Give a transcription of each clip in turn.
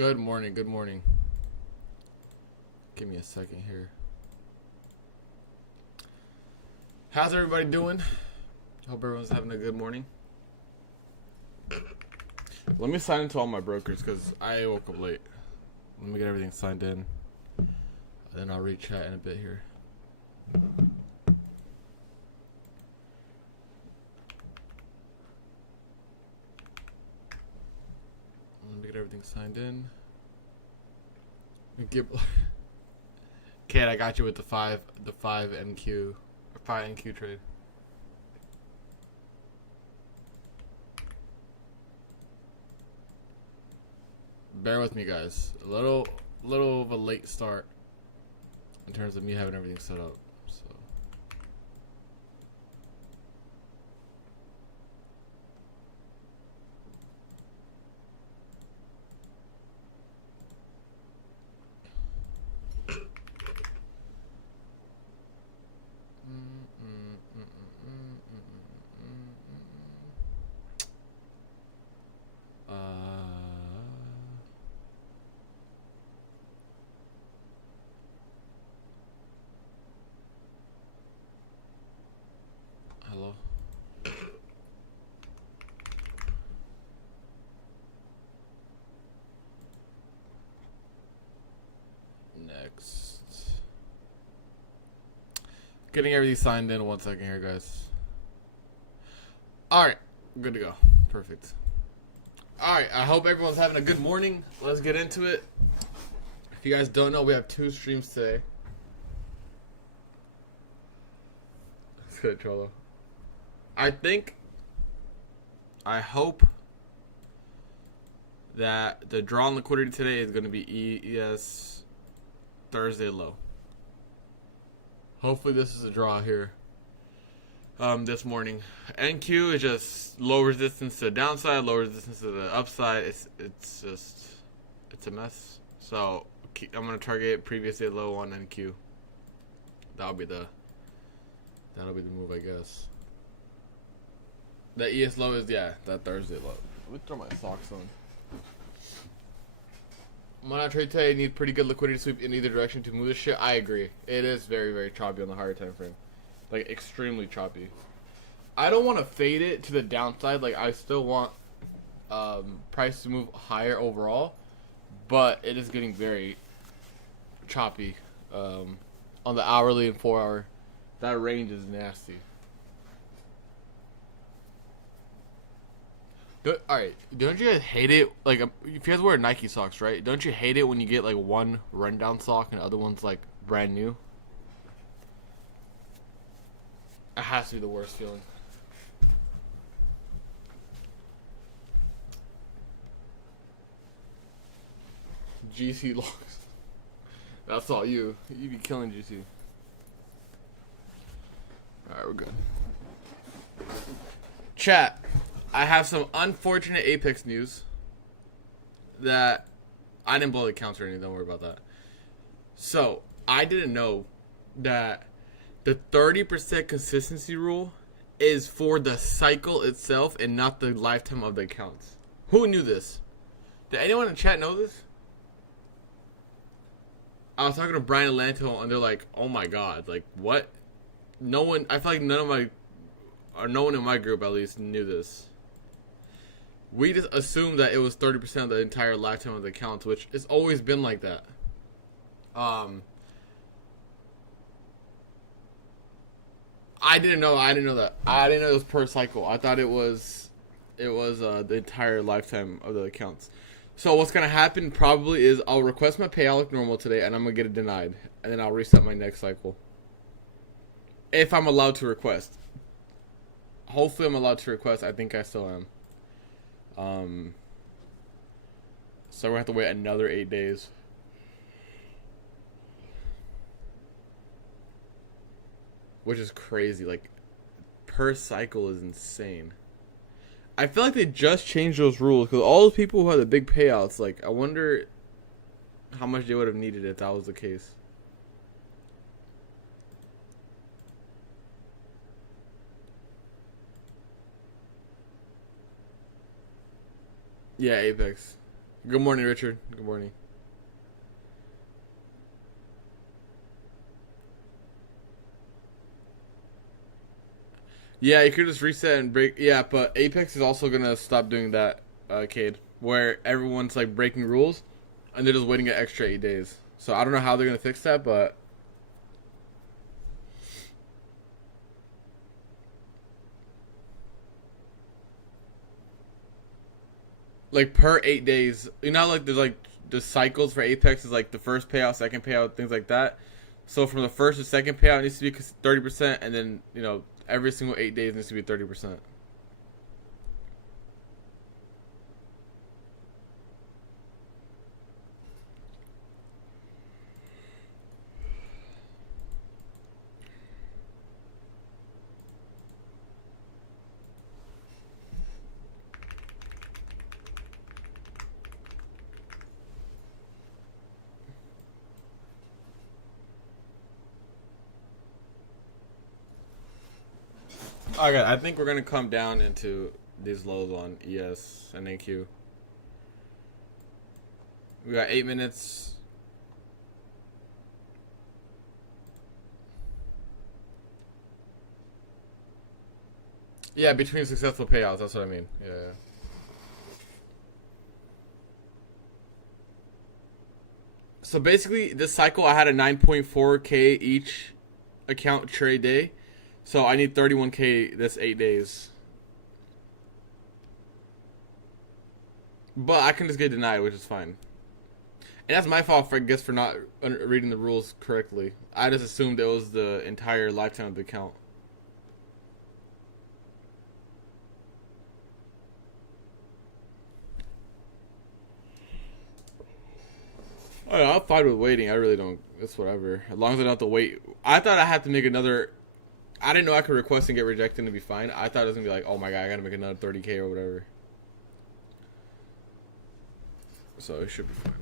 Good morning, good morning. Give me a second here. How's everybody doing? Hope everyone's having a good morning. Let me sign into all my brokers because I woke up late. Let me get everything signed in. Then I'll read chat in a bit here. Let me get everything signed in. Kate, I got you with the 5 NQ or 5 NQ trade. Bear with me, guys. A little of a late start in terms of me having everything set up. So hello. Next. Getting everything signed in. 1 second here, guys. Alright. Good to go. Perfect. Alright. I hope everyone's having a good morning. Let's get into it. If you guys don't know, we have 2 streams today. That's good, Cholo. I hope that the draw on liquidity today is going to be ES Thursday low. Hopefully this is a draw here this morning. NQ is just low resistance to the downside, low resistance to the upside. It's a mess. So I'm going to target previous day low on NQ. That'll be the move, I guess. The ES low is, yeah, that Thursday low. Let me throw my socks on. When I trade today, need pretty good liquidity sweep in either direction to move this shit. I agree. It is very, very choppy on the higher time frame. Like, extremely choppy. I don't want to fade it to the downside. Like, I still want price to move higher overall. But it is getting very choppy on the hourly and 4 hour. That range is nasty. Alright, don't you guys hate it? Like, if you guys wear Nike socks, right? Don't you hate it when you get, like, one rundown sock and the other one's, like, brand new? It has to be the worst feeling. GC locks. That's all you. You be killing GC. Alright, we're good. Chat. I have some unfortunate Apex news that I didn't blow the accounts or anything. Don't worry about that. So, I didn't know that the 30% consistency rule is for the cycle itself and not the lifetime of the accounts. Who knew this? Did anyone in chat know this? I was talking to Brian Atlanto and they're like, oh my god, like what? No one, I feel like no one in my group at least knew this. We just assumed that it was 30% of the entire lifetime of the accounts, which has always been like that. I didn't know that. I didn't know it was per cycle. I thought it was the entire lifetime of the accounts. So what's gonna happen probably is I'll request my payout like normal today, and I'm gonna get it denied, and then I'll reset my next cycle. If I'm allowed to request. Hopefully I'm allowed to request. I think I still am. So we're gonna have to wait another 8 days. Which is crazy. Like, per cycle is insane. I feel like they just changed those rules because all those people who had the big payouts, like, I wonder how much they would have needed if that was the case. Yeah, Apex. Good morning, Richard. Good morning. Yeah, you could just reset and break. Yeah, but Apex is also gonna stop doing that, Cade, where everyone's like breaking rules, and they're just waiting an extra 8 days. So I don't know how they're gonna fix that, but like per 8 days, you know, how, like there's like the cycles for Apex is like the first payout, second payout, things like that. So from the first to second payout it needs to be 30%, and then every single 8 days needs to be 30%. Okay, I think we're gonna come down into these lows on ES and AQ. We got 8 minutes. Yeah, between successful payouts. That's what I mean. Yeah. So basically, this cycle I had a 9.4K each account trade day. So I need 31K this 8 days. But I can just get denied, which is fine. And that's my fault, I guess, for not reading the rules correctly. I just assumed it was the entire lifetime of the account. Oh, yeah, I'm fine with waiting. I really don't. It's whatever. As long as I don't have to wait. I thought I had to make another. I didn't know I could request and get rejected and be fine. I thought it was going to be like, oh my god, I got to make another 30K or whatever. So it should be fine.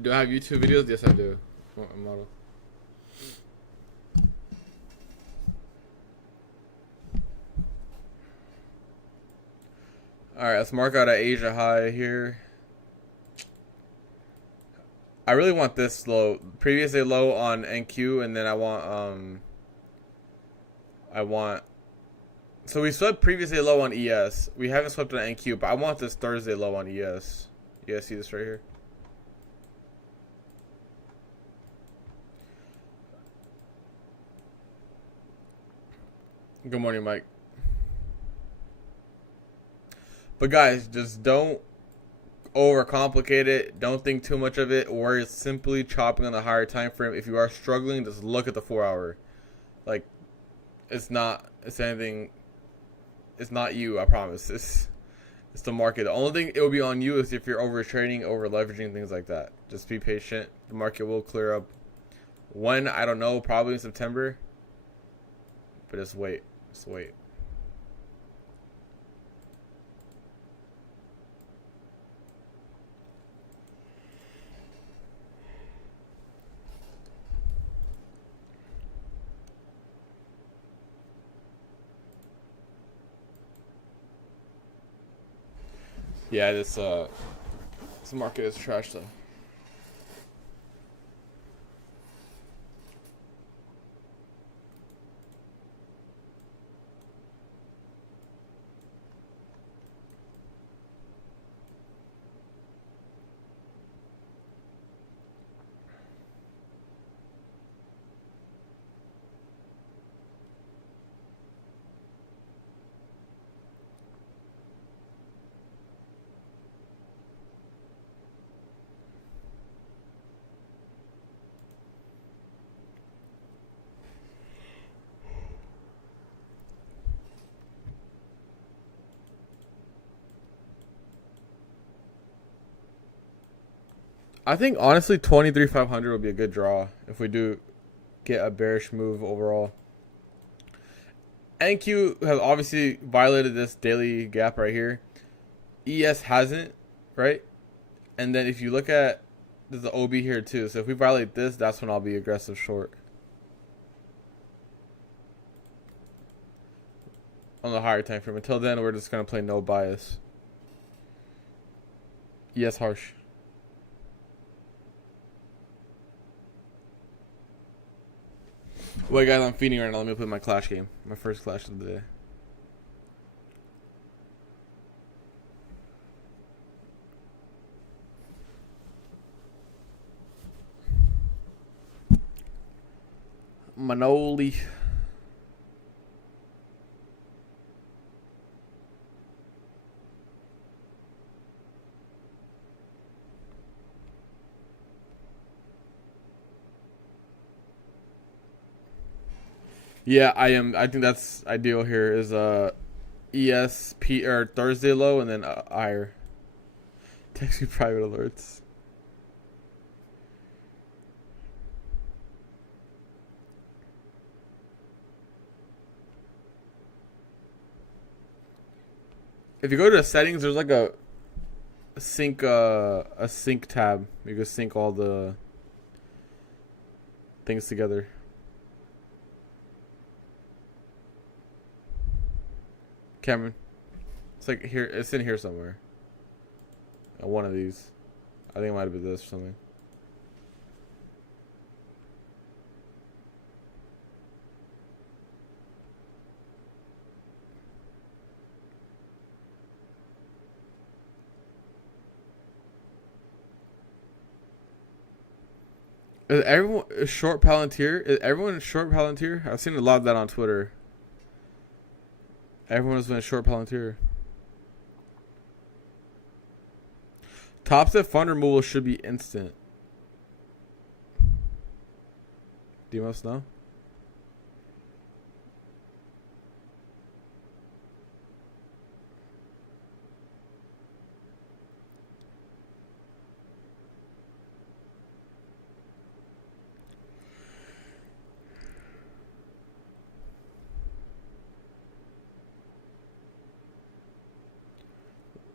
Do I have YouTube videos? Yes, I do. Model. Alright, let's mark out an Asia high here. I really want this low. Previous day low on NQ, and then I want. So we swept previous day low on ES. We haven't swept on NQ, but I want this Thursday low on ES. You guys see this right here? Good morning, Mike. But guys, just don't overcomplicate it. Don't think too much of it. We're simply chopping on the higher time frame. If you are struggling, just look at the 4-hour. Like, it's anything. It's not you, I promise. It's the market. The only thing it will be on you is if you're over trading, over leveraging, things like that. Just be patient. The market will clear up. When, I don't know, probably in September. But just wait. Just wait. Yeah, this market is trash though. I think honestly 23,500 would be a good draw if we do get a bearish move overall. NQ has obviously violated this daily gap right here. ES hasn't, right? And then if you look at, there's the OB here too. So if we violate this, that's when I'll be aggressive short. On the higher time frame. Until then, we're just going to play no bias. ES harsh. Wait, guys, I'm feeding right now. Let me play my Clash game. My first Clash of the day. Manoli. Yeah, I am. I think that's ideal here. Is ESP or Thursday low and then higher. Text me private alerts. If you go to the settings, there's like a sync tab. You can sync all the things together. Cameron, it's like here. It's in here somewhere. One of these. I think it might have been this or something. Is everyone short Palantir? Is everyone short Palantir? I've seen a lot of that on Twitter. Everyone has been a short Palantir. Top step fund removal should be instant. Do you must know?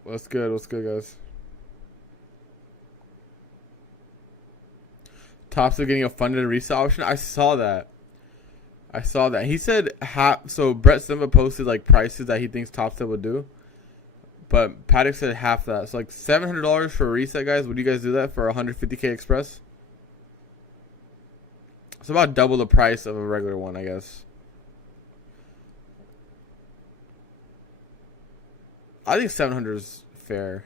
What's good? What's good, guys? Tops are getting a funded resale option. I saw that. He said so Brett Simba posted like prices that he thinks Topstep would do. But Paddock said half that. So like $700 for a reset, guys. Would you guys do that for 150K Express? It's about double the price of a regular one, I guess. I think 700 is fair.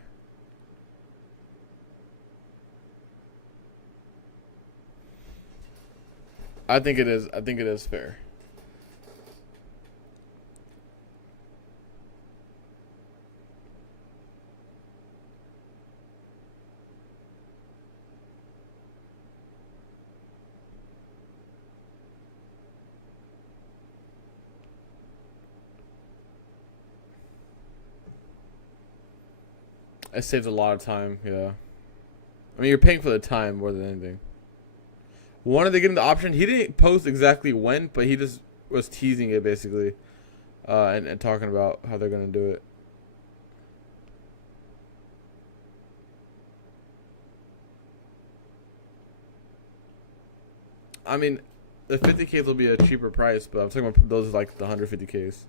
I think it is. I think it is fair. It saves a lot of time, yeah. I mean, you're paying for the time more than anything. When are they getting the option? He didn't post exactly when, but he just was teasing it, basically. And talking about how they're going to do it. I mean, the 50Ks will be a cheaper price, but I'm talking about those like the 150Ks.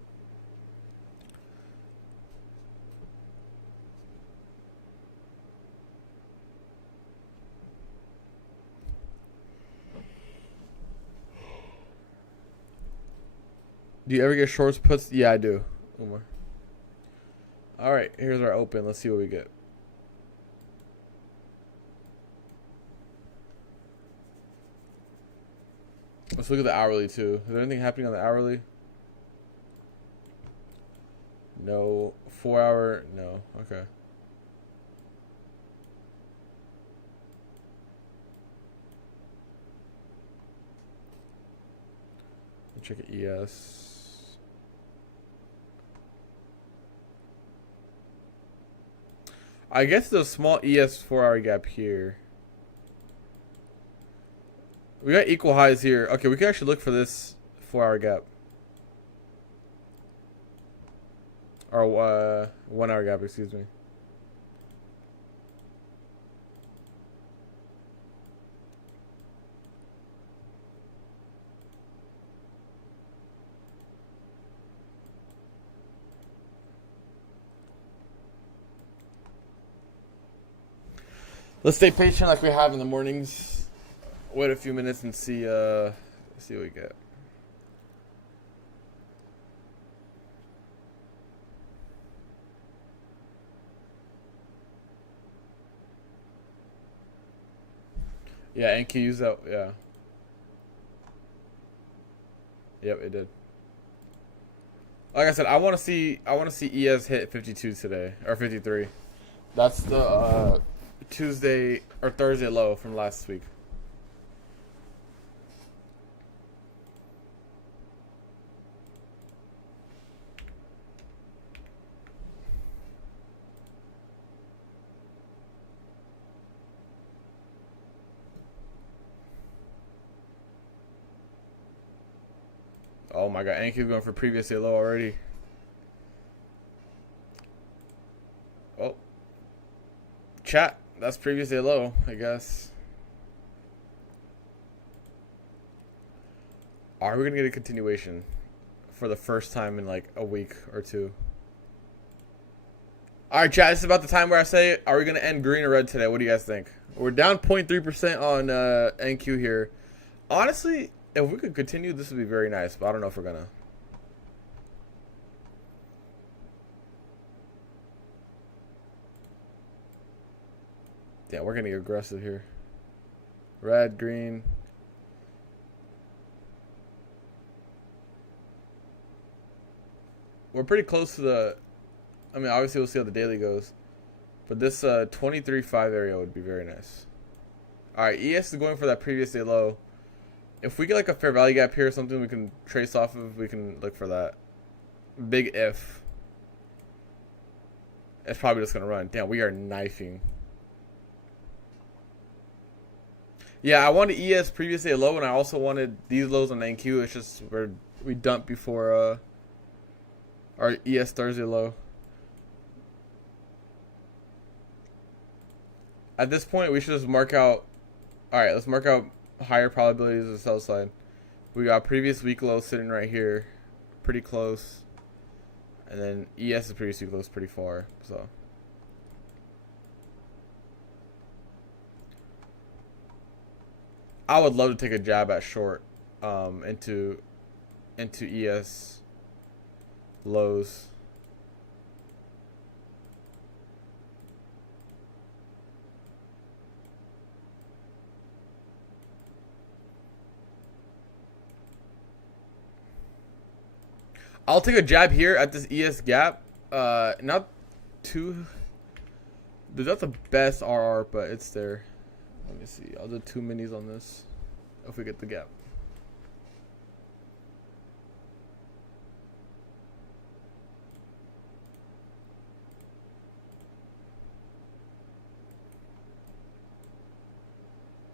Do you ever get shorts puts? Yeah, I do. Omar. All right, here's our open. Let's see what we get. Let's look at the hourly too. Is there anything happening on the hourly? No. 4 hour? No. Okay. Check it. ES. I guess the small ES 4 hour gap here. We got equal highs here. Okay, we can actually look for this 4 hour gap. Or 1 hour gap, excuse me. Let's stay patient like we have in the mornings. Wait a few minutes and see what we get. Yeah, NQ used that. Yeah. Yep, it did. Like I said, I want to see ES hit 52 today or 53. That's the Tuesday or Thursday low from last week. Oh my god, NQ going for previously low already. Oh. Chat, that's previously low, I guess. Are we going to get a continuation for the first time in like a week or two? Alright, chat, this is about the time where I say, are we going to end green or red today? What do you guys think? We're down 0.3% on NQ here. Honestly, if we could continue, this would be very nice, but I don't know if we're going to. Yeah, we're going to get aggressive here. Red, green. We're pretty close to the... I mean, obviously we'll see how the daily goes. But this 23.5 area would be very nice. Alright, ES is going for that previous day low. If we get like a fair value gap here or something we can trace off of, we can look for that. Big if. It's probably just going to run. Damn, we are knifing. Yeah, I wanted ES previous day low, and I also wanted these lows on NQ. It's just we dumped before our ES Thursday low. At this point, we should just mark out. Alright, let's mark out higher probabilities of the sell side. We got previous week low sitting right here. Pretty close. And then ES is previous week low is pretty far. So I would love to take a jab at short into ES lows. I'll take a jab here at this ES gap. Not too... That's the best RR, but it's there. Let me see. I'll do 2 minis on this if we get the gap.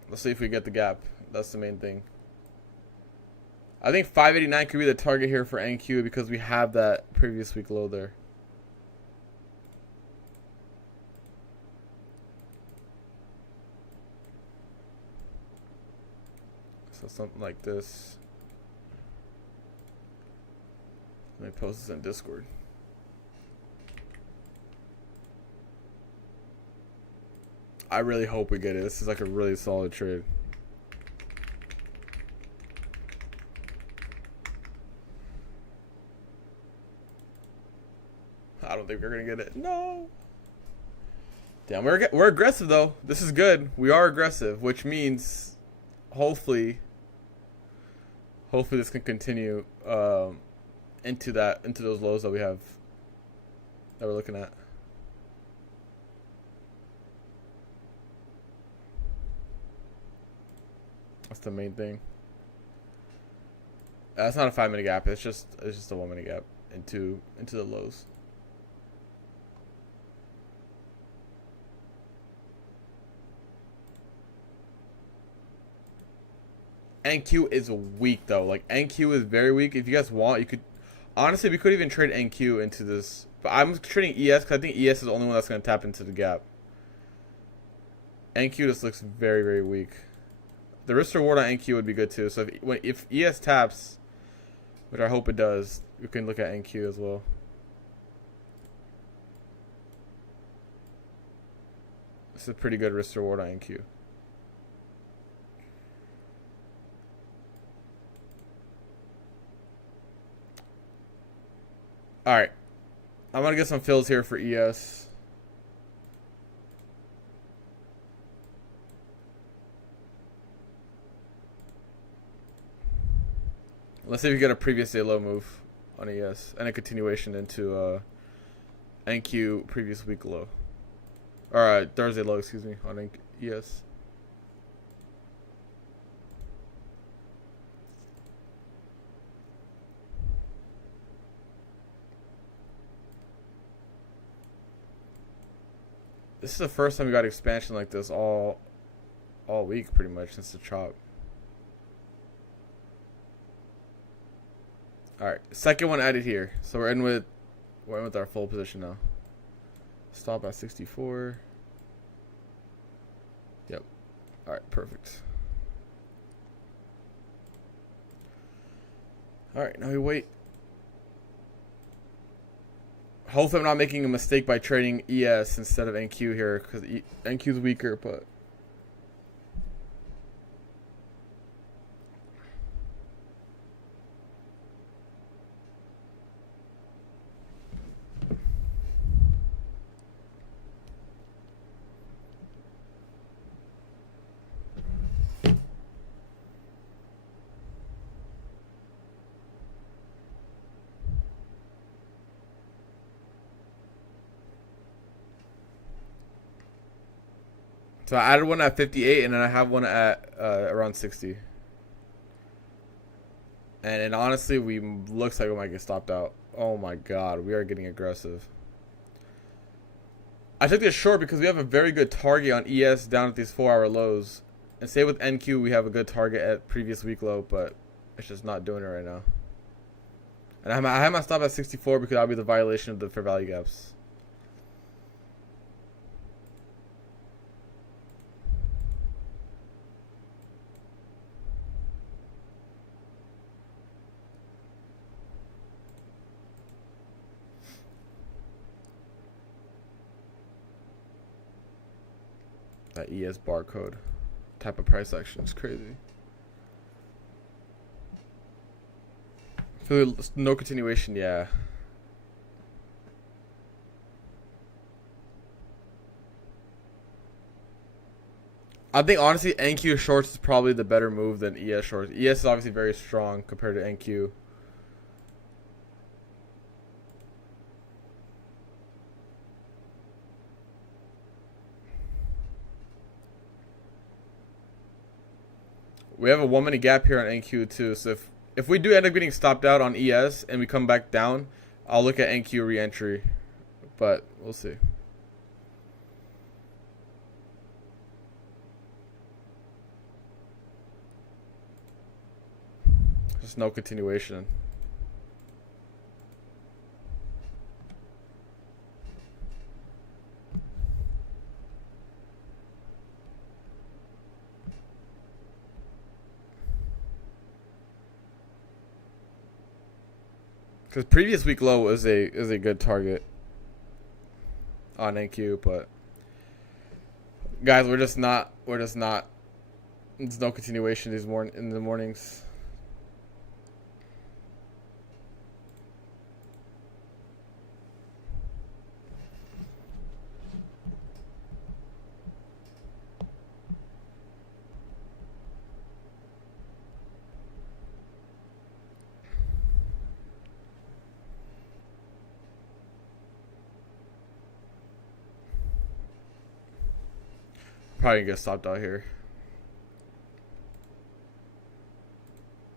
Let's see if we get the gap. That's the main thing. I think 589 could be the target here for NQ because we have that previous week low there. So something like this. Let me post this in Discord. I really hope we get it. This is like a really solid trade. I don't think we're gonna get it. No. Damn, we're aggressive though. This is good. We are aggressive, which means hopefully this can continue into those lows that we have that we're looking at. That's the main thing. That's not a 5-minute gap. It's just a 1-minute gap into the lows. NQ is weak though. Like NQ is very weak. If you guys want, you could honestly we could even trade NQ into this. But I'm trading ES because I think ES is the only one that's going to tap into the gap. NQ just looks very, very weak. The risk reward on NQ would be good too. So if ES taps, which I hope it does, we can look at NQ as well. It's a pretty good risk reward on NQ. Alright. I'm going to get some fills here for ES. Let's see if we get a previous day low move on ES and a continuation into NQ previous week low. Or Thursday low, excuse me, on ES. This is the first time we got expansion like this all week pretty much since the chop. Alright, second one added here. So we're in with our full position now. Stop at 64. Yep. Alright, perfect. Alright, now we wait. Hopefully I'm not making a mistake by trading ES instead of NQ here, because NQ's weaker, but so I added one at 58, and then I have one at around 60. And it honestly, looks like we might get stopped out. Oh my god, we are getting aggressive. I took this short because we have a very good target on ES down at these 4-hour lows. And say with NQ, we have a good target at previous week low, but it's just not doing it right now. And I have my stop at 64 because that'll be the violation of the fair value gaps. That ES barcode type of price action is crazy. No continuation, yeah. I think honestly NQ shorts is probably the better move than ES shorts. ES is obviously very strong compared to NQ. We have a 1 minute gap here on NQ too, so if we do end up getting stopped out on ES and we come back down, I'll look at NQ re-entry, but we'll see. Just no continuation. Because previous week low is a good target on NQ, but guys, we're just not. There's no continuation in the mornings. Probably gonna get stopped out here.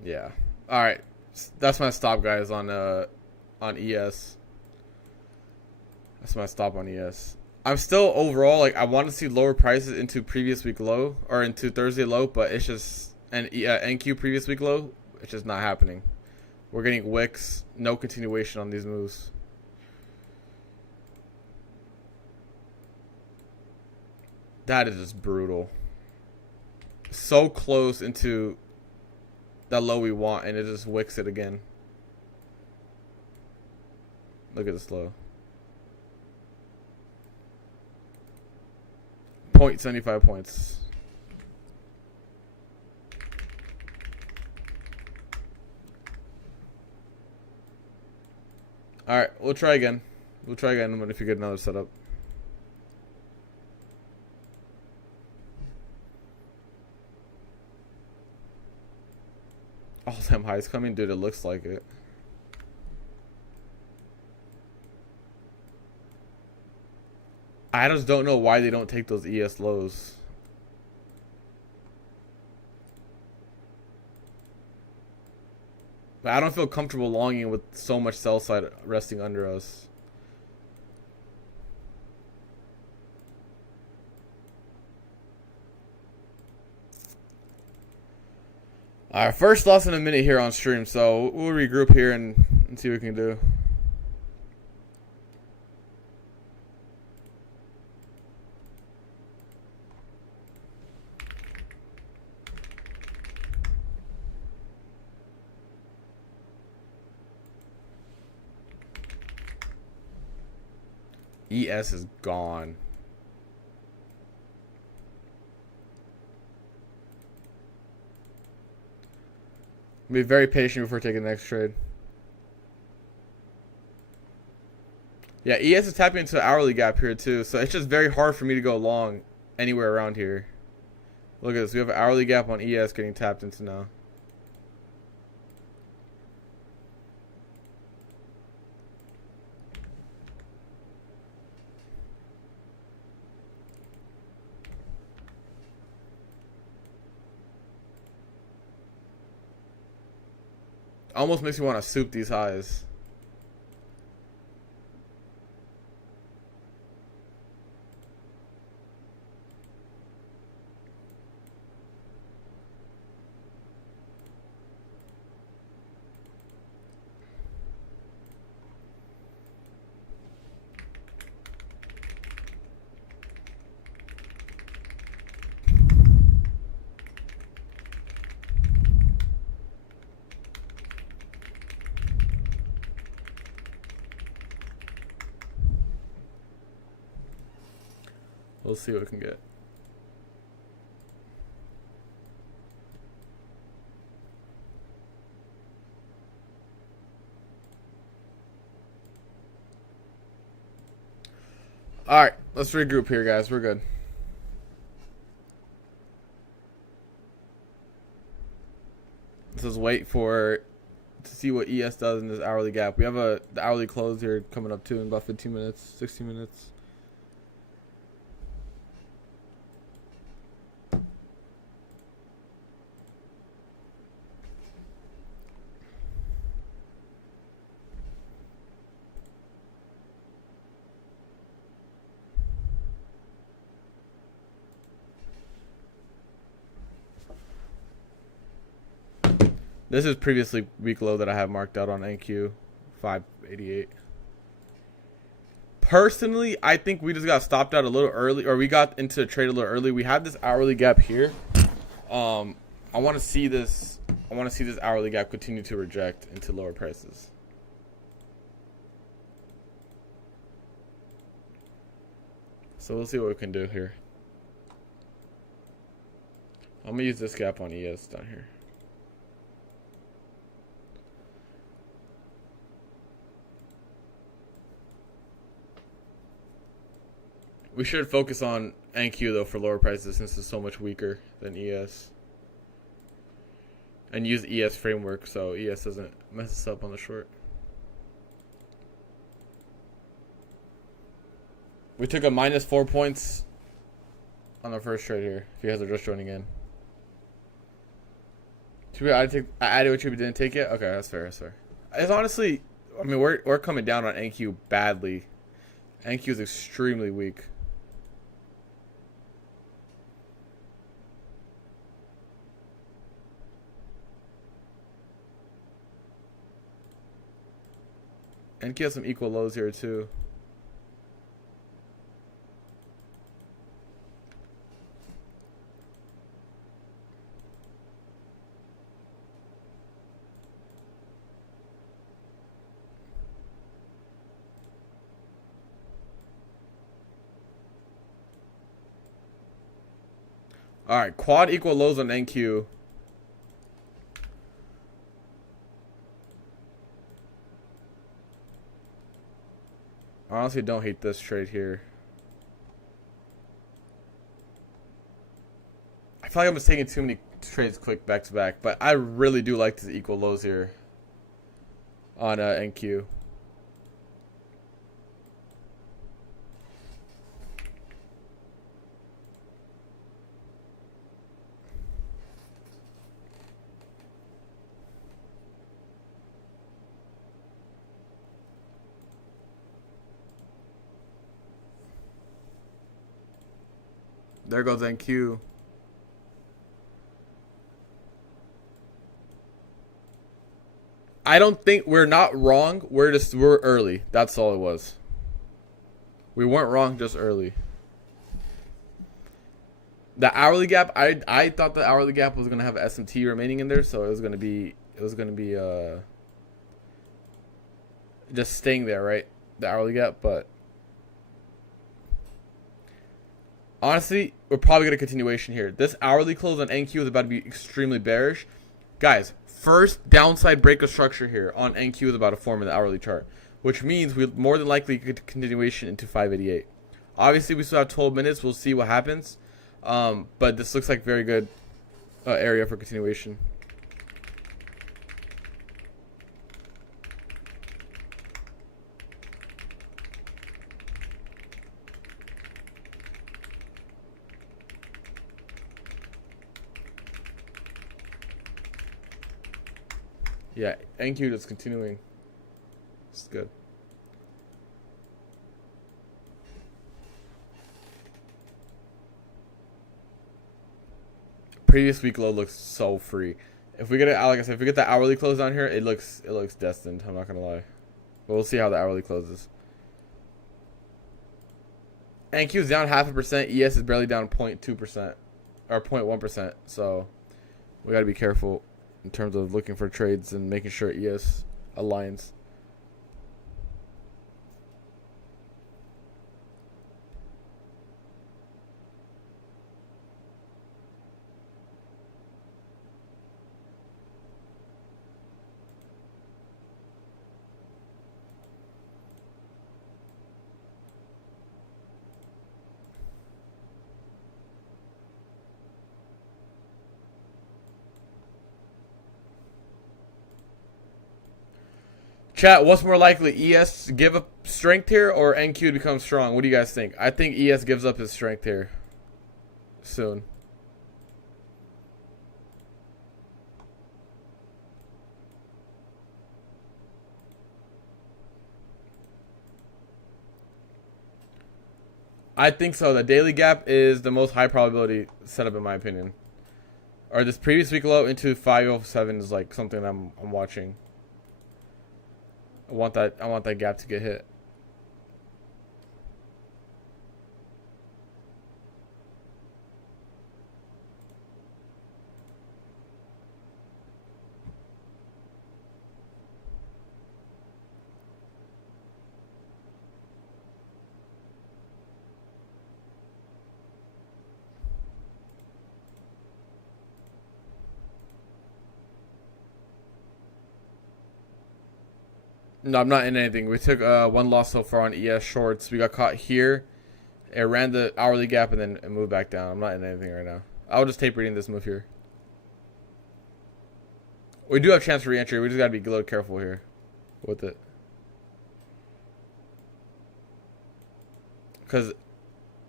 Yeah. All right. That's my stop, guys, on ES. That's my stop on ES. I'm still overall like I want to see lower prices into previous week low or into Thursday low, but it's just NQ previous week low. It's just not happening. We're getting wicks, no continuation on these moves. That is just brutal. So close into that low we want, and it just wicks it again. Look at this low. 0.75 points. Alright, we'll try again. We'll try again if you get another setup. All-time highs coming? Dude, it looks like it. I just don't know why they don't take those ES lows. But I don't feel comfortable longing with so much sell side resting under us. Alright, first loss in a minute here on stream, so we'll regroup here and see what we can do. ES is gone. Be very patient before taking the next trade. Yeah, ES is tapping into the hourly gap here too, so it's just very hard for me to go long anywhere around here. Look at this. We have an hourly gap on ES getting tapped into now. Almost makes me want to soup these highs. We'll see what we can get. Alright, let's regroup here, guys. We're good. Let's just wait to see what ES does in this hourly gap. We have the hourly close here coming up too in about 15 minutes, 16 minutes. This is previously week low that I have marked out on NQ 588. Personally, I think we just got stopped out a little early, or we got into the trade a little early. We have this hourly gap here. I want to see this. I want to see this hourly gap continue to reject into lower prices. So we'll see what we can do here. I'm gonna use this gap on ES down here. We should focus on NQ though for lower prices since it's so much weaker than ES. And use ES framework so ES doesn't mess us up on the short. We took a -4 points on the first trade here. If you guys are just joining in. I added what you didn't take it? Okay, that's fair, that's fair. It's honestly, I mean, we're coming down on NQ badly. NQ is extremely weak. NQ has some equal lows here too. All right, quad equal lows on NQ. I honestly don't hate this trade here. I feel like I'm just taking too many trades quick back to back, but I really do like these equal lows here on NQ. There goes NQ. I don't think we're not wrong. We're early. That's all it was. We weren't wrong, just early. The hourly gap, I thought the hourly gap was gonna have SMT remaining in there, so it was gonna be just staying there, right? The hourly gap, but honestly, we're probably gonna continuation here. This hourly close on NQ is about to be extremely bearish, guys. First downside break of structure here on NQ is about to form in the hourly chart, which means we more than likely get continuation into 588. Obviously, we still have 12 minutes. We'll see what happens. But this looks like very good area for continuation. Yeah, NQ is continuing. It's good. Previous week low looks so free. If we get it, like I said, if we get the hourly close down here, it looks destined. I'm not gonna lie, but we'll see how the hourly closes. NQ is down 0.5%. ES is barely down 0.2% or 0.1%. So we gotta be careful in terms of looking for trades and making sure ES aligns. Chat, what's more likely, ES to give up strength here or NQ to become strong? What do you guys think? I think ES gives up his strength here soon. I think so. The daily gap is the most high probability setup in my opinion. Or this previous week low into 507 is like something I'm watching. I want that gap to get hit. No, I'm not in anything. We took one loss so far on ES shorts. We got caught here. It ran the hourly gap and then it moved back down. I'm not in anything right now. I'll just tape reading this move here. We do have chance for re-entry. We just gotta be a little careful here with it. Because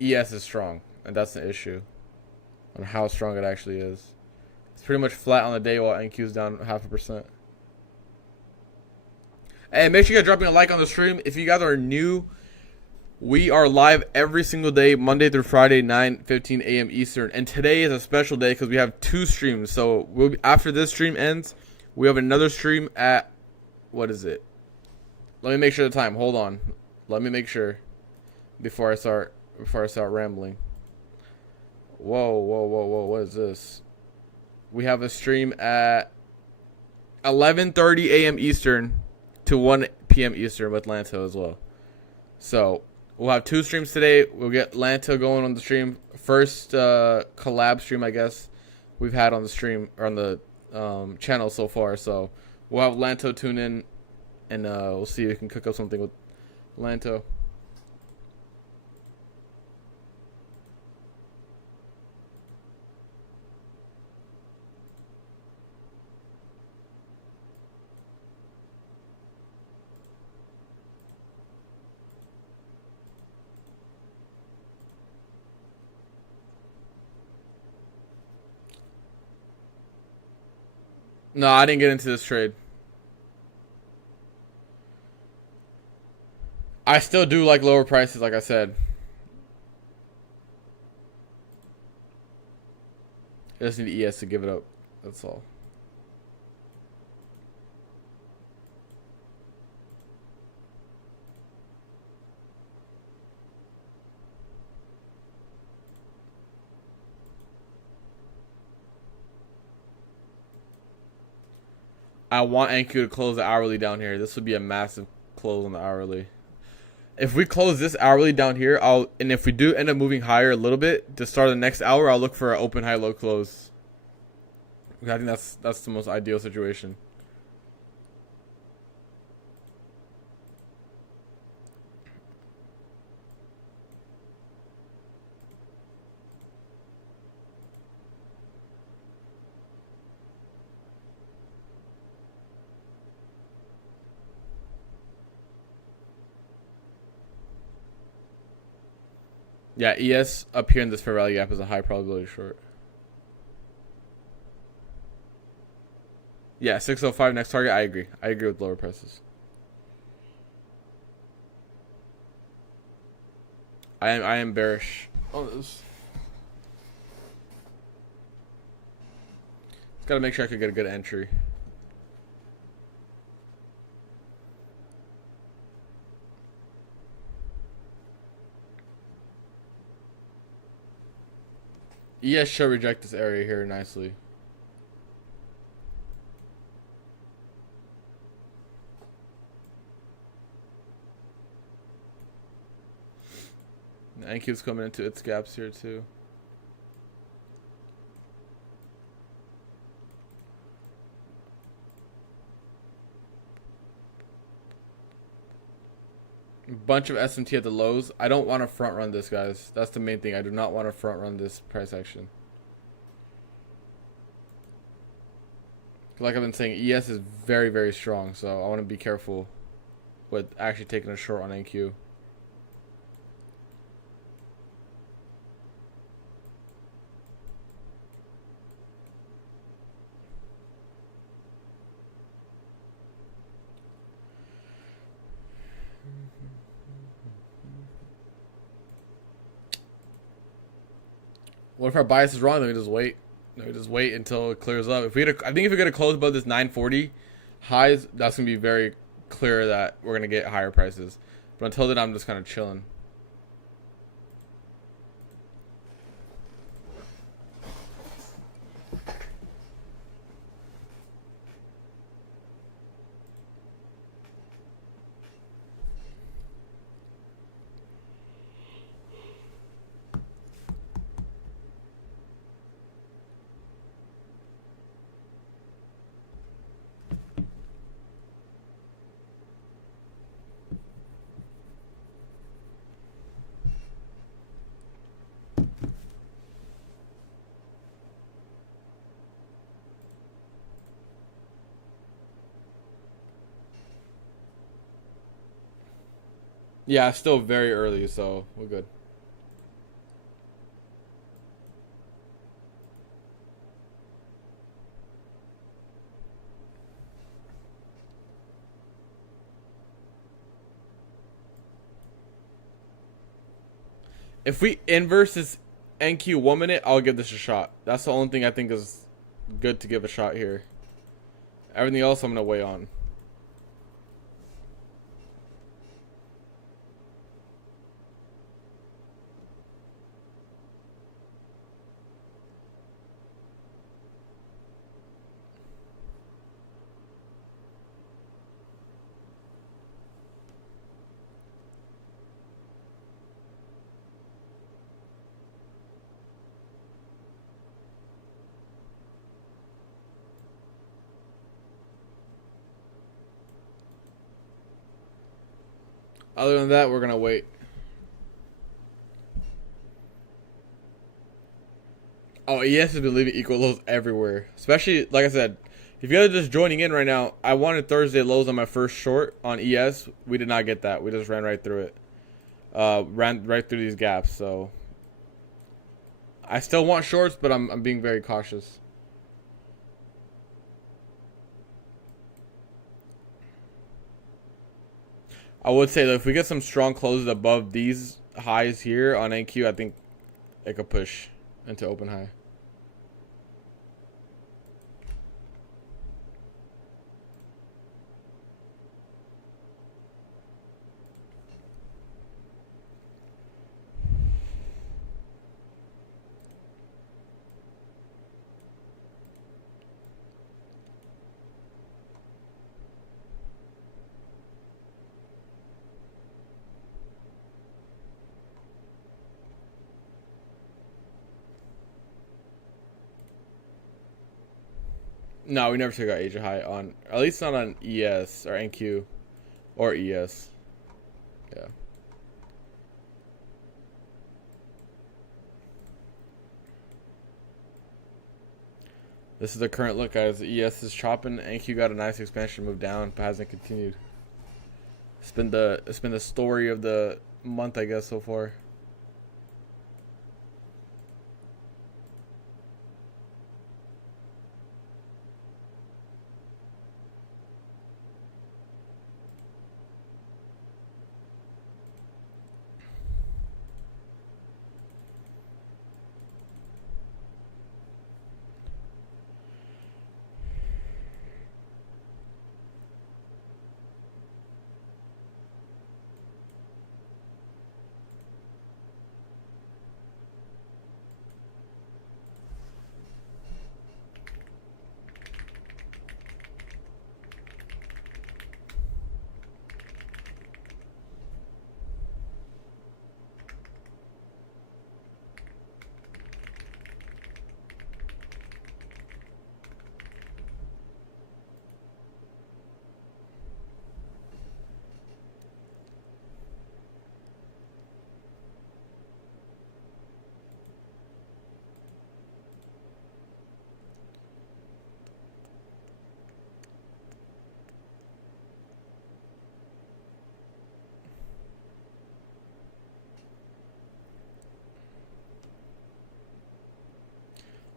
ES is strong, and that's the issue on how strong it actually is. It's pretty much flat on the day while NQ is down 0.5%. Hey, make sure you guys dropping a like on the stream. If you guys are new, we are live every single day, Monday through Friday, 9:15 a.m. Eastern. And today is a special day because we have two streams. So after this stream ends, we have another stream at, what is it? Let me make sure the time. Hold on. Let me make sure before I start rambling. Whoa. What is this? We have a stream at 11:30 a.m. Eastern to 1 p.m. Eastern with Lanto as well. So We'll have 2 streams today. We'll get Lanto going on the stream. First collab stream, I guess, we've had on the stream or on the channel so far. So we'll have Lanto tune in, and we'll see if we can cook up something with Lanto. No, I didn't get into this trade. I still do like lower prices, like I said. I just need ES to give it up. That's all. I want NQ to close the hourly down here. This would be a massive close on the hourly. If we close this hourly down here, and if we do end up moving higher a little bit to start the next hour, I'll look for an open high low close. I think that's the most ideal situation. Yeah, ES up here in this fair value gap is a high probability short. Yeah, 605 next target. I agree. I agree with lower prices. I am bearish on this. Gotta make sure I could get a good entry. ES should reject this area here nicely. NQ's coming into its gaps here too. Bunch of SMT at the lows. I don't want to front run this, guys. That's the main thing. I do not want to front run this price action. Like I've been saying, ES is very, very strong, so I want to be careful with actually taking a short on NQ. What if our bias is wrong? Then we just wait. We just wait until it clears up. If we had I think if we get a close above this 940 highs, that's gonna be very clear that we're gonna get higher prices. But until then, I'm just kind of chilling. Yeah, it's still very early, so we're good. If we inverse this NQ 1 minute, I'll give this a shot. That's the only thing I think is good to give a shot here. Everything else I'm going to weigh on. Other than that, we're gonna wait. Oh, ES has been leaving equal lows everywhere. Especially, like I said, if you guys are just joining in right now, I wanted Thursday lows on my first short on ES. We did not get that. We just ran right through it. Ran right through these gaps. So I still want shorts, but I'm being very cautious. I would say that if we get some strong closes above these highs here on NQ, I think it could push into open high. No, we never took out Asia high on, at least not on ES or NQ or ES. Yeah. This is the current look, guys. ES is chopping. NQ got a nice expansion move down, but hasn't continued. It's been the story of the month, I guess, so far.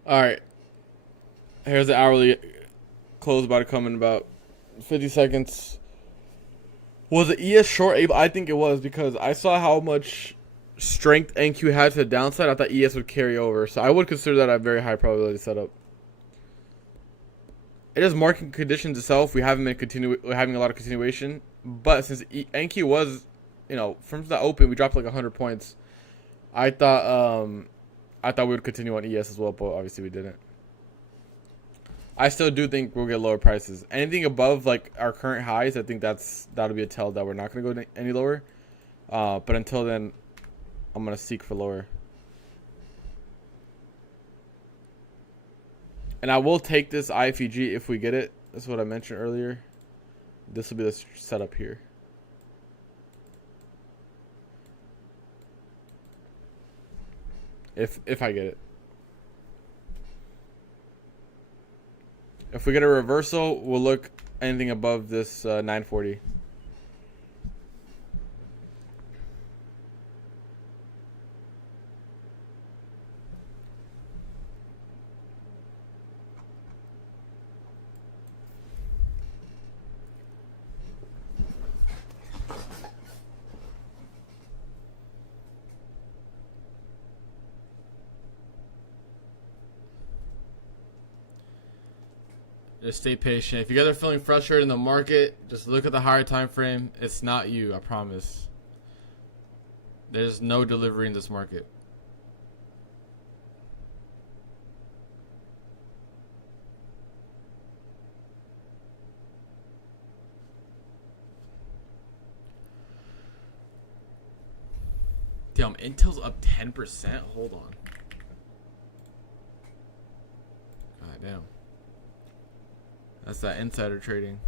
All right. Here's the hourly close about to come in about 50 seconds. Was the ES short able? I think it was, because I saw how much strength NQ had to the downside. I thought ES would carry over, so I would consider that a very high probability setup. It is market conditions itself. We haven't been having a lot of continuation, but since NQ was, from the open, we dropped like 100 points. I thought we would continue on ES as well, but obviously we didn't. I still do think we'll get lower prices. Anything above like our current highs, I think that'll be a tell that we're not going to go any lower. But until then, I'm going to seek for lower. And I will take this IFEG if we get it. That's what I mentioned earlier. This will be the setup here. If I get it. If we get a reversal, we'll look anything above this 940. Just stay patient. If you guys are feeling frustrated in the market, just look at the higher time frame. It's not you, I promise. There's no delivery in this market. Damn, Intel's up 10%? Hold on. God damn. That's that insider trading.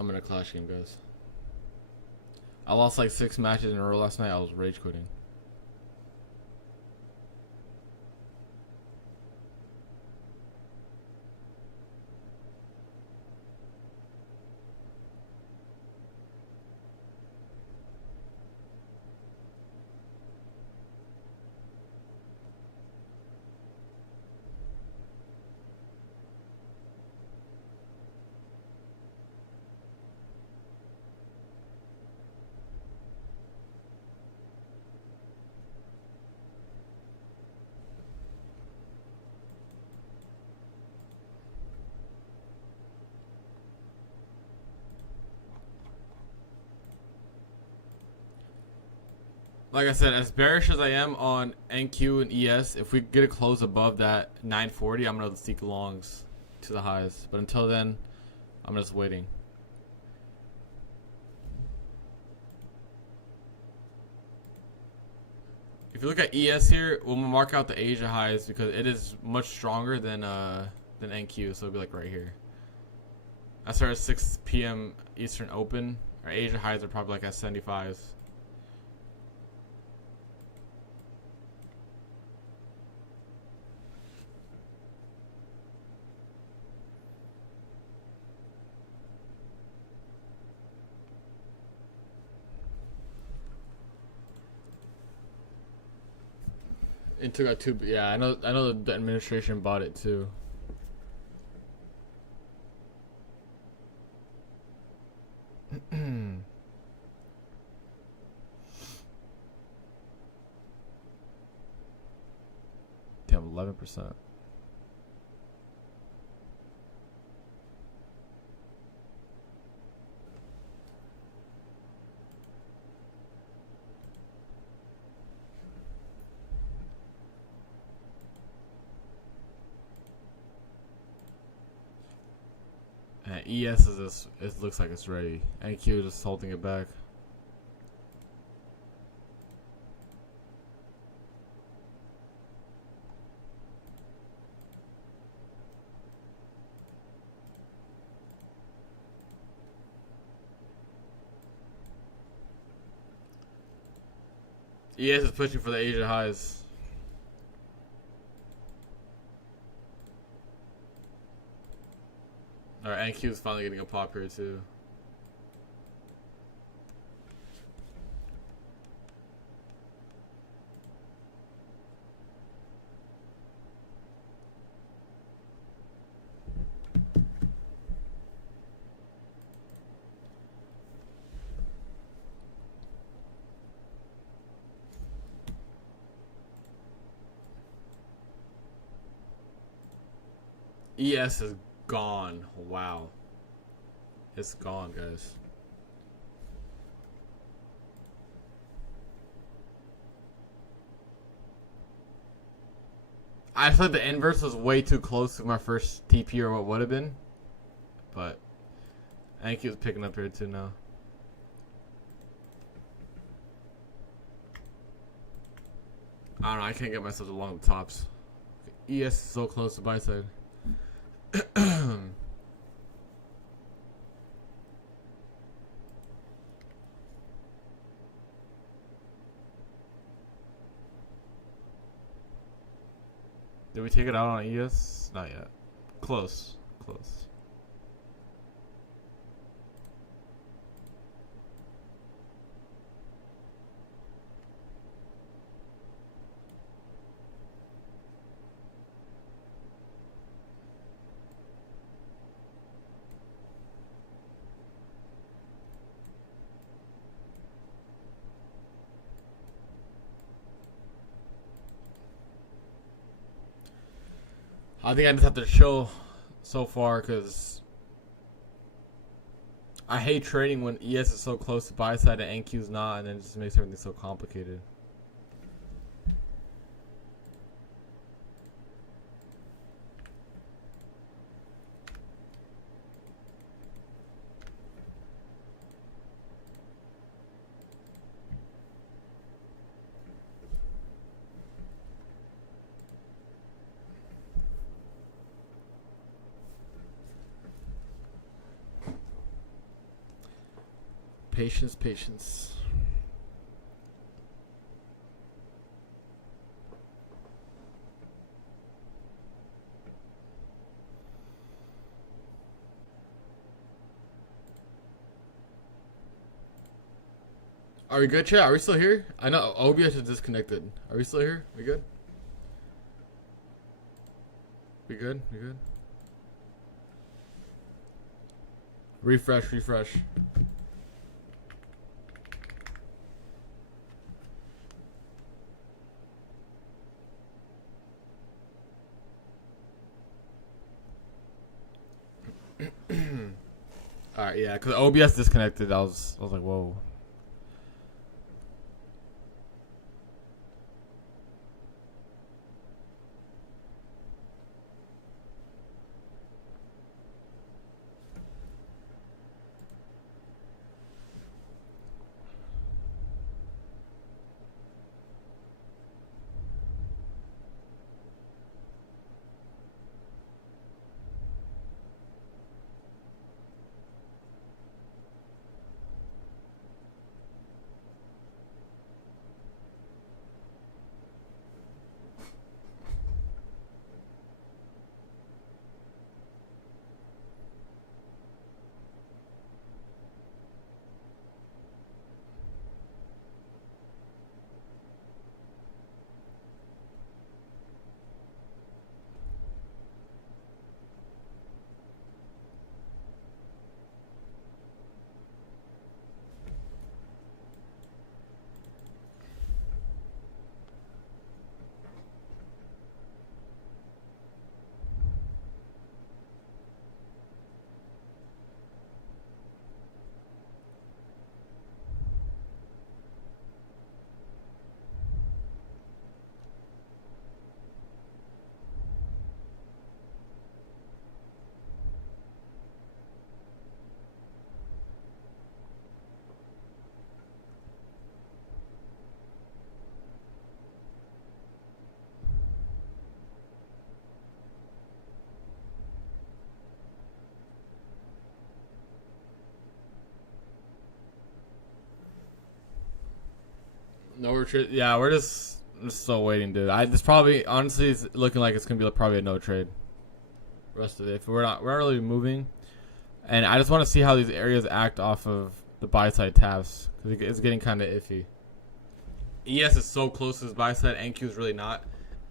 I'm in a clash game, guys. I lost like 6 matches in a row last night. I was rage quitting. Like I said, as bearish as I am on NQ and ES, if we get a close above that 940, I'm going to seek longs to the highs. But until then, I'm just waiting. If you look at ES here, we'll mark out the Asia highs because it is much stronger than NQ, so it'll be like right here. I start at 6 p.m. Eastern Open. Our Asia highs are probably like at 75s. It took out 2. Yeah, I know the administration bought it too. Damn, 11%. ES is this. It looks like it's ready. NQ is just holding it back. ES is pushing for the Asia highs. Alright, NQ is finally getting a pop here too. ES is gone. Wow. It's gone, guys. I feel like the inverse was way too close to my first TP or what would have been. But I think he was picking up here too now. I don't know. I can't get myself along the tops. ES is so close to buy side. Did we take it out on ES? Not yet. Close. Close. I think I just have to chill so far because I hate trading when ES is so close to buy side and NQ's not, and then it just makes everything so complicated. Patience, patience. Are we good, chat? Are we still here? I know OBS is disconnected. Are we still here? We good? We good? We good? Refresh, refresh. All right, yeah, because OBS disconnected. I was like, whoa. No retreat. Yeah, we're just still waiting, dude. This probably honestly is looking like it's gonna be probably a no trade. Rest of it. If we're not really moving, and I just want to see how these areas act off of the buy side tabs because it's getting kind of iffy. ES is so close to this buy side, NQ is really not.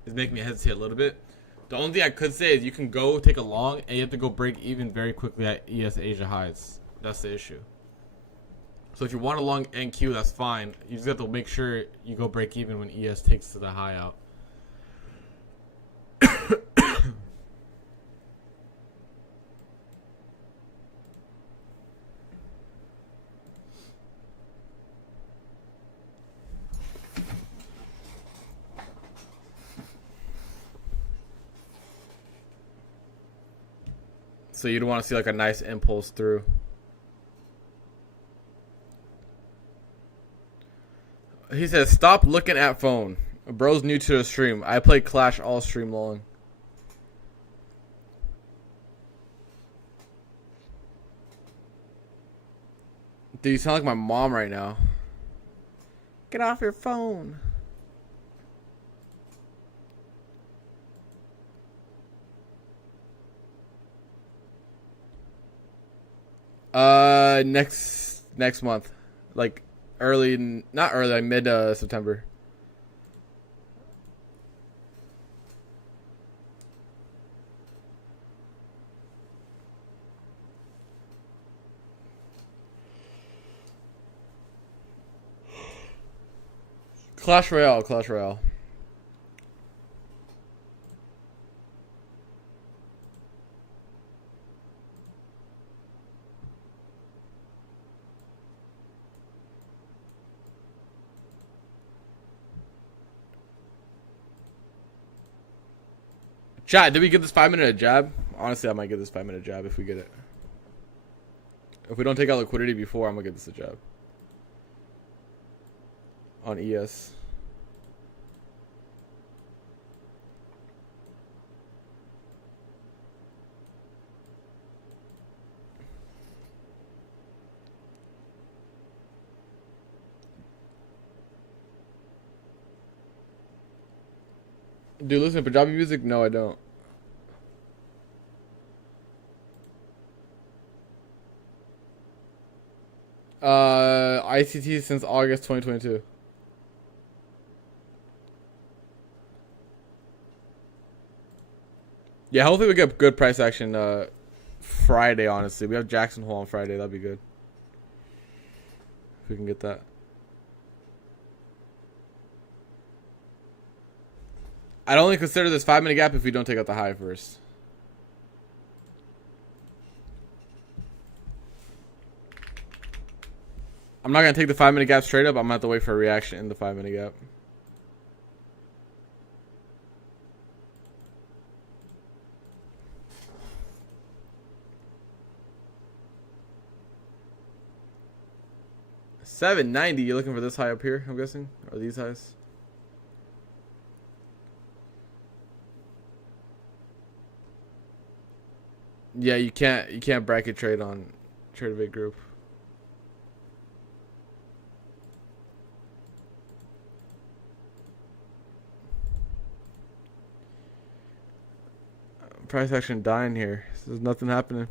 It's making me hesitate a little bit. The only thing I could say is you can go take a long, and you have to go break even very quickly at ES Asia highs. That's the issue. So if you want a long NQ, that's fine. You just have to make sure you go break even when ES takes to the high out. So you'd want to see like a nice impulse through. He says, stop looking at phone. Bro's new to the stream. I play Clash all stream long. Dude, you sound like my mom right now. Get off your phone. Next month. Like early, not early, like mid September. Clash Royale, Clash Royale. Chat, did we get this 5-minute jab? Honestly, I might get this 5-minute jab if we get it. If we don't take out liquidity before, I'm going to get this a jab. On ES. Do you listen to Punjabi music? No, I don't. ICT since August 2022. Yeah, hopefully we get good price action Friday, honestly. We have Jackson Hole on Friday. That'd be good. If we can get that. I'd only consider this 5-minute gap if we don't take out the high first. I'm not going to take the 5-minute gap straight up. I'm going to have to wait for a reaction in the 5-minute gap. $790. You're looking for this high up here, I'm guessing? Or these highs? Yeah, you can't bracket trade on Trade a Big Group. Price action dying here. There's nothing happening.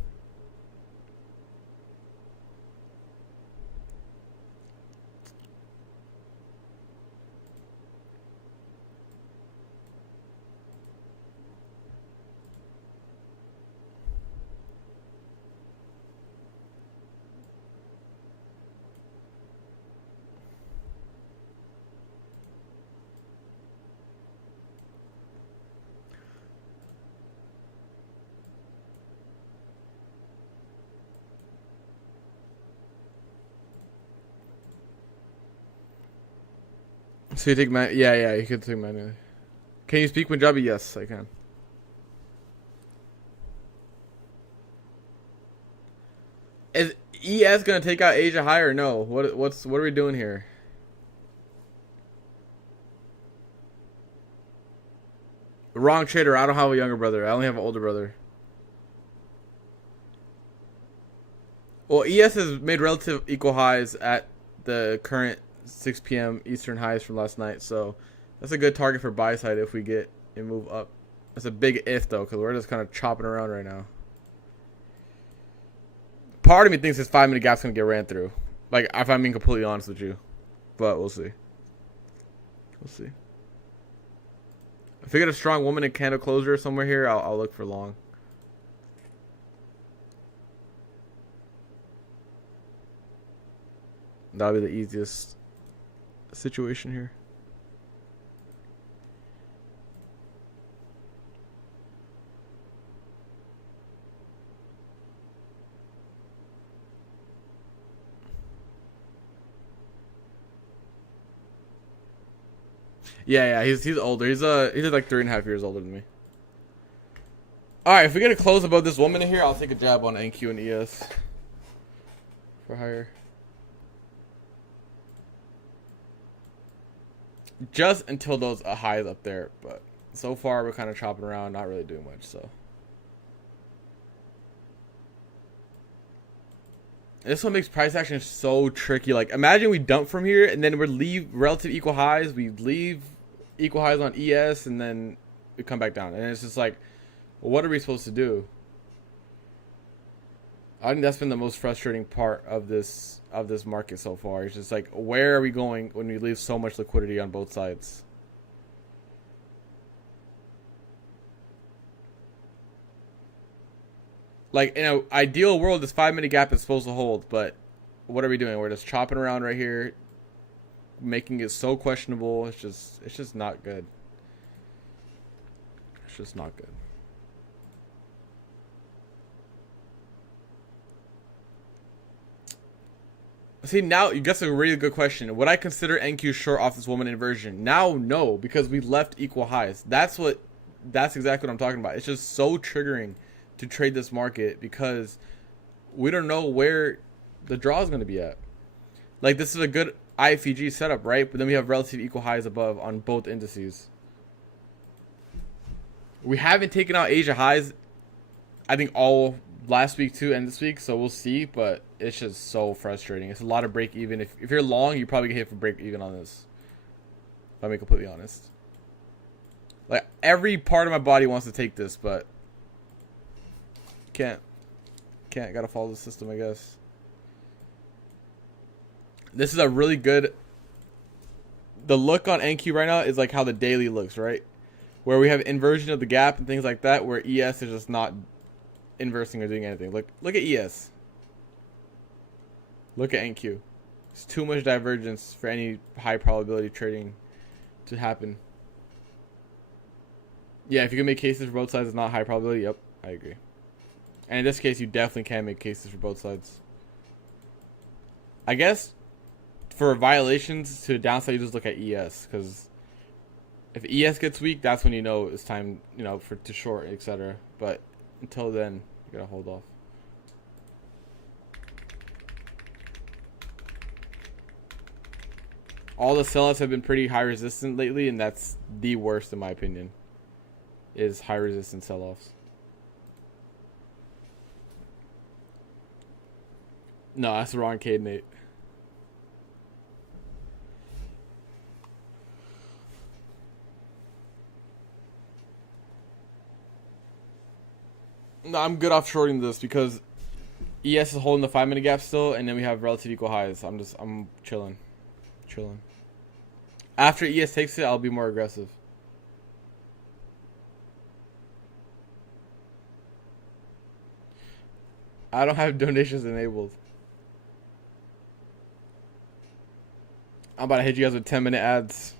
So you take man? Yeah, you can take manually. Can you speak Punjabi? Yes, I can. Is ES gonna take out Asia high or no? What are we doing here? Wrong trader. I don't have a younger brother. I only have an older brother. Well, ES has made relative equal highs at the current 6 p.m. Eastern highs from last night, so that's a good target for buy side if we get a move up. That's a big if though, because we're just kind of chopping around right now. Part of me thinks this 5-minute gap's gonna get ran through. Like, if I'm being completely honest with you, but we'll see. We'll see. If we get a strong woman in candle closure somewhere here, I'll look for long. That'll be the easiest situation here. Yeah, he's older. He's like 3.5 years older than me. All right, if we get a close above this woman in here, I'll take a jab on NQ and ES for higher. Just until those highs up there, but so far we're kind of chopping around, not really doing much. So this one makes price action so tricky. Like, imagine we dump from here and then we leave relative equal highs. We leave equal highs on ES and then we come back down, and it's just like, well, what are we supposed to do? I think that's been the most frustrating part of this market so far. It's just like, where are we going when we leave so much liquidity on both sides? Like, in an ideal world, this 5-minute gap is supposed to hold, but what are we doing? We're just chopping around right here, making it so questionable. It's just not good. It's just not good. See, now you guess a really good question. Would I consider NQ short off this woman inversion? Now, no, because we left equal highs. That's exactly what I'm talking about. It's just so triggering to trade this market because we don't know where the draw is going to be at. Like, this is a good IFEG setup, right? But then we have relative equal highs above on both indices. We haven't taken out Asia highs, I think, all last week too and this week, so we'll see, but it's just so frustrating. It's a lot of break even. If you're long, you probably get hit for break even on this, if I'm being completely honest. Like every part of my body wants to take this, but can't. Gotta follow the system, I guess. This is a really good. The look on NQ right now is like how the daily looks, right? Where we have inversion of the gap and things like that, where ES is just not inversing or doing anything. Look at ES. Look at NQ. It's too much divergence for any high probability trading to happen. Yeah, if you can make cases for both sides, it's not high probability. Yep, I agree. And in this case, you definitely can make cases for both sides. I guess for violations to the downside, you just look at ES, because if ES gets weak, that's when you know it's time, for to short, etc. But until then, you gotta hold off. All the sellouts have been pretty high resistant lately, and that's the worst in my opinion. Is high resistance sell-offs. No, that's the wrong Cade, Nate. No, I'm good off shorting this because ES is holding the 5-minute gap still, and then we have relative equal highs. I'm chilling. After ES takes it, I'll be more aggressive. I don't have donations enabled. I'm about to hit you guys with 10-minute ads.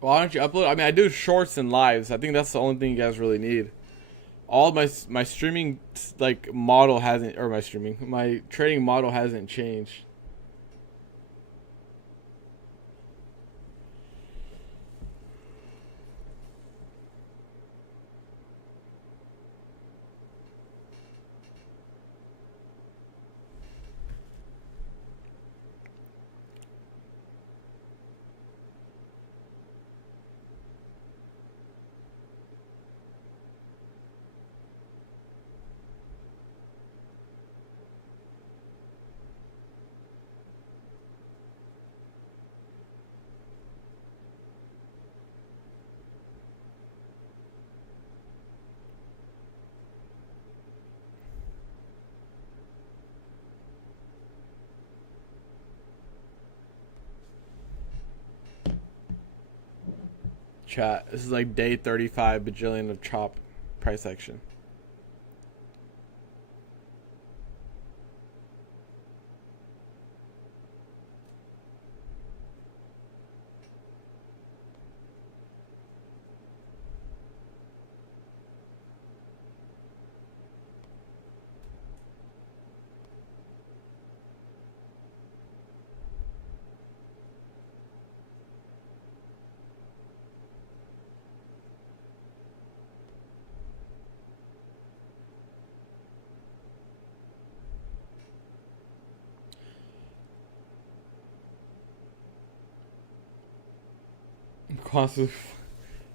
Why don't you upload? I mean, I do shorts and lives. I think that's the only thing you guys really need. All my streaming model hasn't, or my trading model hasn't changed. Chat. This is like day 35 bajillion of chop price action.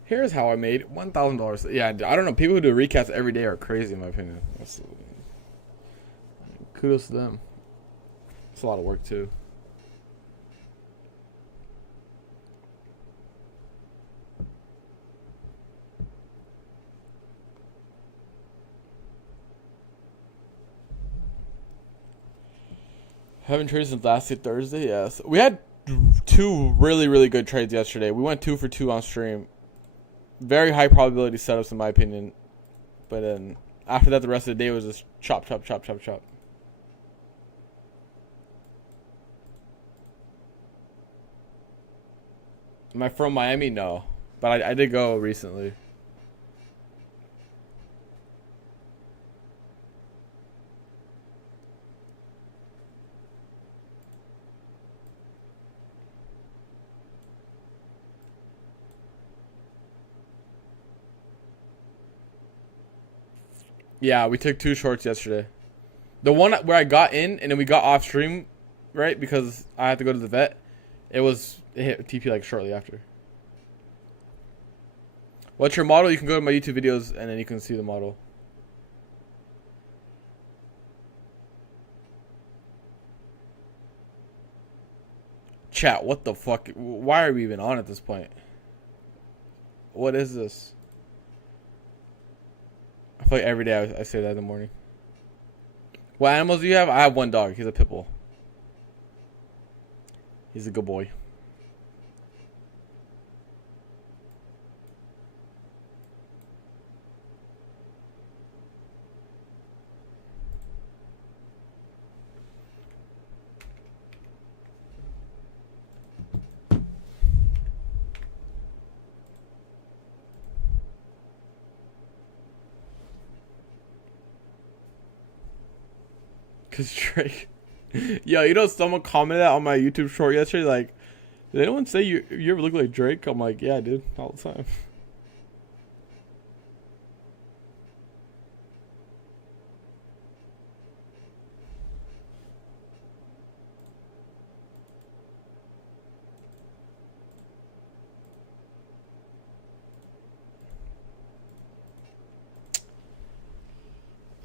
Here's how I made $1,000. Yeah, I don't know. People who do recaps every day are crazy, in my opinion. Kudos to them. It's a lot of work too. Haven't traded since last Thursday. Yes, we had 2 really good trades yesterday. We went 2 for 2 on stream. Very high probability setups in my opinion. But then after that, the rest of the day was just chop. Am I from Miami? No. But I did go recently. Yeah, we took 2 shorts yesterday. The one where I got in and then we got off stream, right? Because I had to go to the vet. It hit TP like shortly after. What's your model? You can go to my YouTube videos and then you can see the model. Chat, what the fuck? Why are we even on at this point? What is this? I feel like every day I say that in the morning. What animals do you have? I have 1 dog. He's a pit bull. He's a good boy. Cause Drake, yo, you know, someone commented on my YouTube short yesterday, like, did anyone say you ever look like Drake? I'm like, yeah, dude, all the time.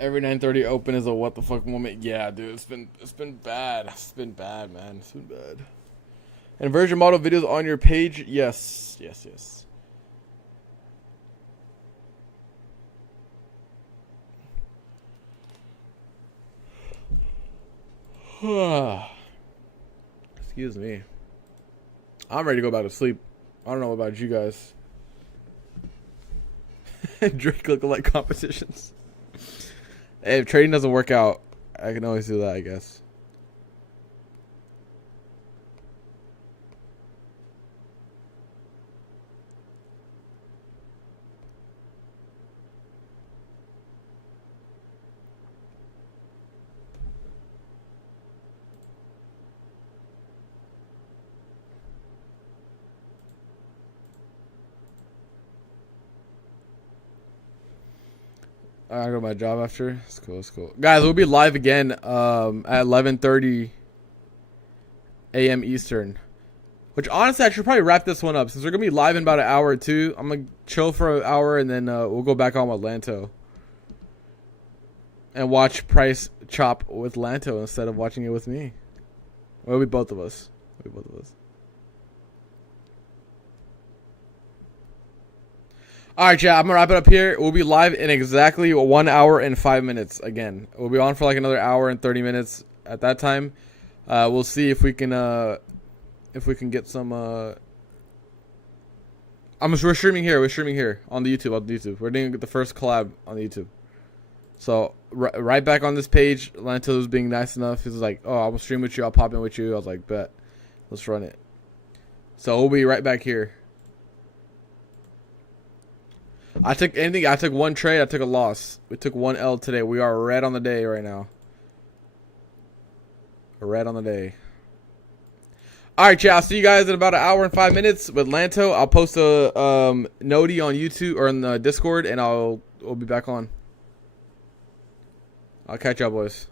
Every 9:30 open is a what the fuck moment. Yeah, dude, it's been bad. It's been bad, man. It's been bad. Inversion model videos on your page? Yes. Excuse me. I'm ready to go back to sleep. I don't know about you guys. Drake lookalike competitions. Hey, if trading doesn't work out, I can always do that, I guess. I go to my job after. It's cool. Guys, we'll be live again at 11:30 a.m. Eastern. Which, honestly, I should probably wrap this one up. Since we're going to be live in about an hour or two, I'm going to chill for an hour, and then we'll go back on with Lanto. And watch Price chop with Lanto instead of watching it with me. Well, it'll be both of us. Alright, chat, I'm going to wrap it up here. We'll be live in exactly 1 hour and 5 minutes again. We'll be on for like another hour and 30 minutes at that time. We'll see if we can get some... we're streaming here. We're streaming here on the YouTube. We're doing the first collab on the YouTube. So, right back on this page, Lanto was being nice enough. He was like, oh, I'll stream with you. I'll pop in with you. I was like, bet. Let's run it. So, we'll be right back here. I took 1 trade. I took a loss. We took 1 L today. We are red on the day right now. Red on the day. Alright, chat. I'll see you guys in about an hour and 5 minutes with Lanto. I'll post a noti on YouTube or in the Discord, and we'll be back on. I'll catch y'all, boys.